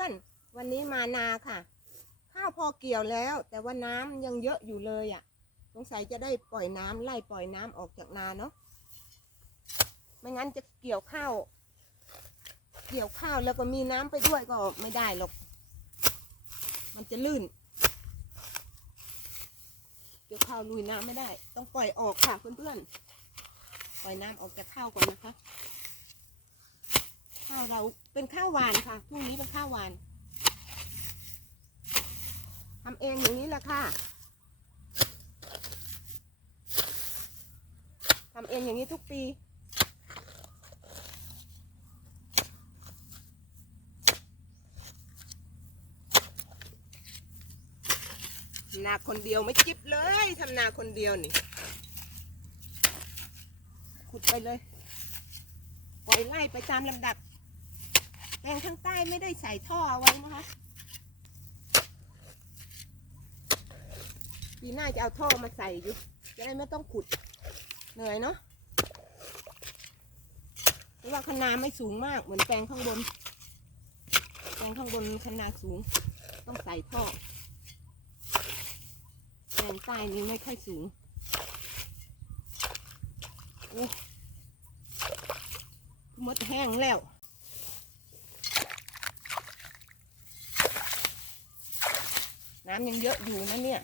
พื่อนๆ วันนี้มานาค่ะ ข้าวพอเกี่ยวแล้ว แต่ว่าน้ำยังเยอะอยู่เลยอะ สงสัยจะได้ปล่อยน้ำไล่ปล่อยน้ำออกจากนาเนาะไม่งั้นจะเกี่ยวข้าว เกี่ยวข้าวแล้วก็มีน้ำไปด้วยก็ไม่ได้หรอก มันจะลื่น เกี่ยวข้าวลุยน้ำไม่ได้ ต้องปล่อยออกค่ะเพื่อนๆ ปล่อยน้ำออกจากข้าวก่อนนะคะาวเราเป็นข้าวหวานค่ะพรุ่งนี้เป็นข้าวหวานทำเองอย่างนี้แหละค่ะทำเองอย่างนี้ทุกปีนาคนเดียวไม่จิบเลยทำนาคนเดียวนี่ขุดไปเลย ปล่อยไล่ไปตามลำดับ แปลงข้างใต้ไม่ได้ใส่ท่อเอาไว้นะคะปีหน้าจะเอาท่อมาใส่อยู่จะได้ไม่ต้องขุดเหนื่อยเนาะเพราะว่าคนาไม่สูงมากเหมือนแปลงข้างบน แปลงข้างบนคนาสูง ต้องใส่ท่อแปลงใต้นี้ไม่ค่อยสูงโอ้หมดแห้งแล้ว น้ำยังเยอะอยู่นะเนี่ย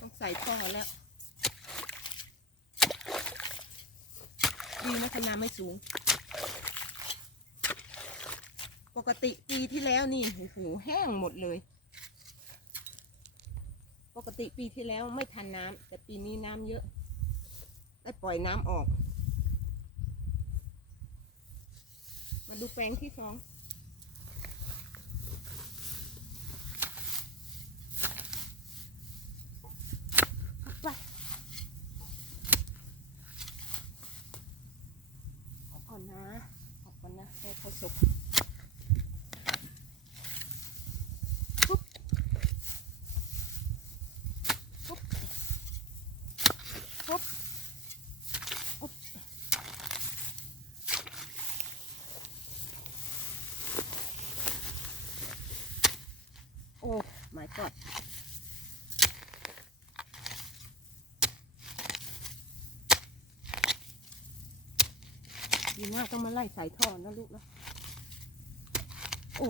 ต้องใส่ท่อแล้ว ดีนะคะนาไม่สูง ปกติปีที่แล้วนี่โอ้โหแห้งหมดเลย ปกติปีที่แล้วไม่ทันน้ำแต่ปีนี้น้ำเยอะ ได้ปล่อยน้ำออก มาดูแปลงที่สอง ไปออกก่อนนะออกก่อนนะให้เขาสุกปุ๊บปุ๊บปุ๊บปุ๊บโอ้ ดีหน้าต้องมาไล่สายท่อนะลูกนะโอ้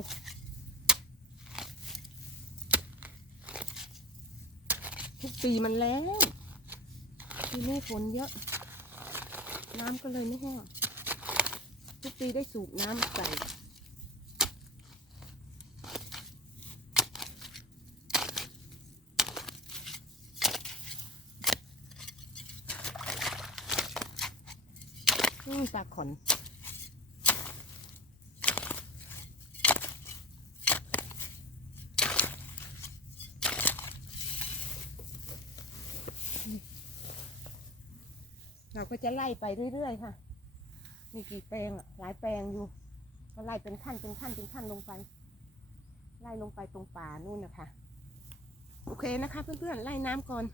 ทุกปีมันแล้งปีนี้ฝนเยอะ น้ำก็เลยไม่แห้งทุกปีได้สูบน้ำใส่ ปลาขอนเราก็จะไล่ไปเรื่อยๆค่ะ มีกี่แปลงอะหลายแปลงอยู่ ก็ไล่เป็นขั้นเป็นขั้นเป็นขั้นลงไป ไล่ลงไปตรงป่านู่นนะคะ โอเคนะคะเพื่อนๆ ไล่น้ำก่อน